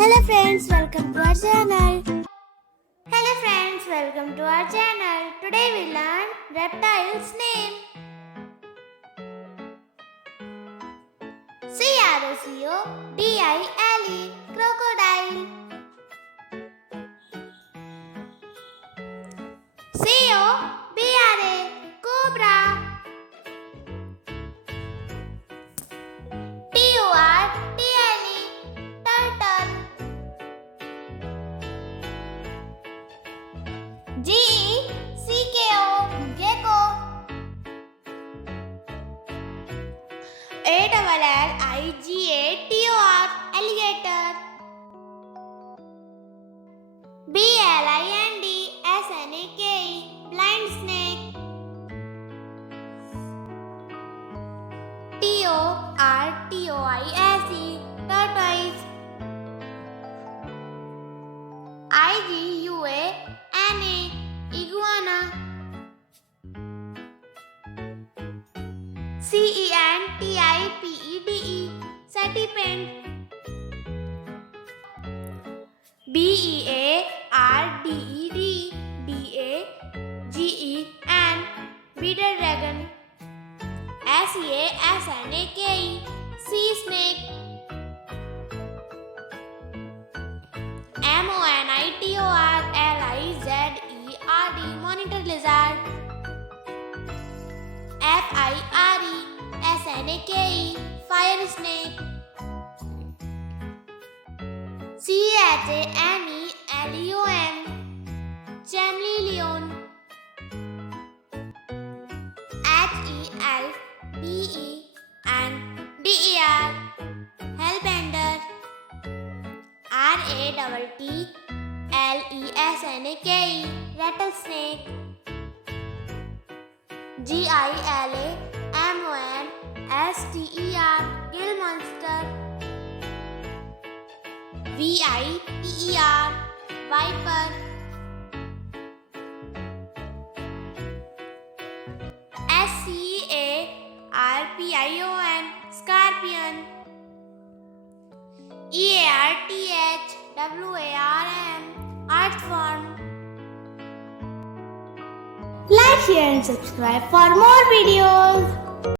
Hello friends, welcome to our channel. Hello friends, welcome to our channel. Today we learn reptiles name. Cradit-vedio, crocodile. Cobra, cobra. Turtle. Gecko. Alligator. Blind snake. Tortoise. Iguana. Centipede. Bearded dragon. Sea snake. Monitor lizard. Fire snake. Chameleon. Hellbender. Rattlesnake. Gill monster. Viper. Scorpion. Earthworm. Like, share and subscribe for more videos.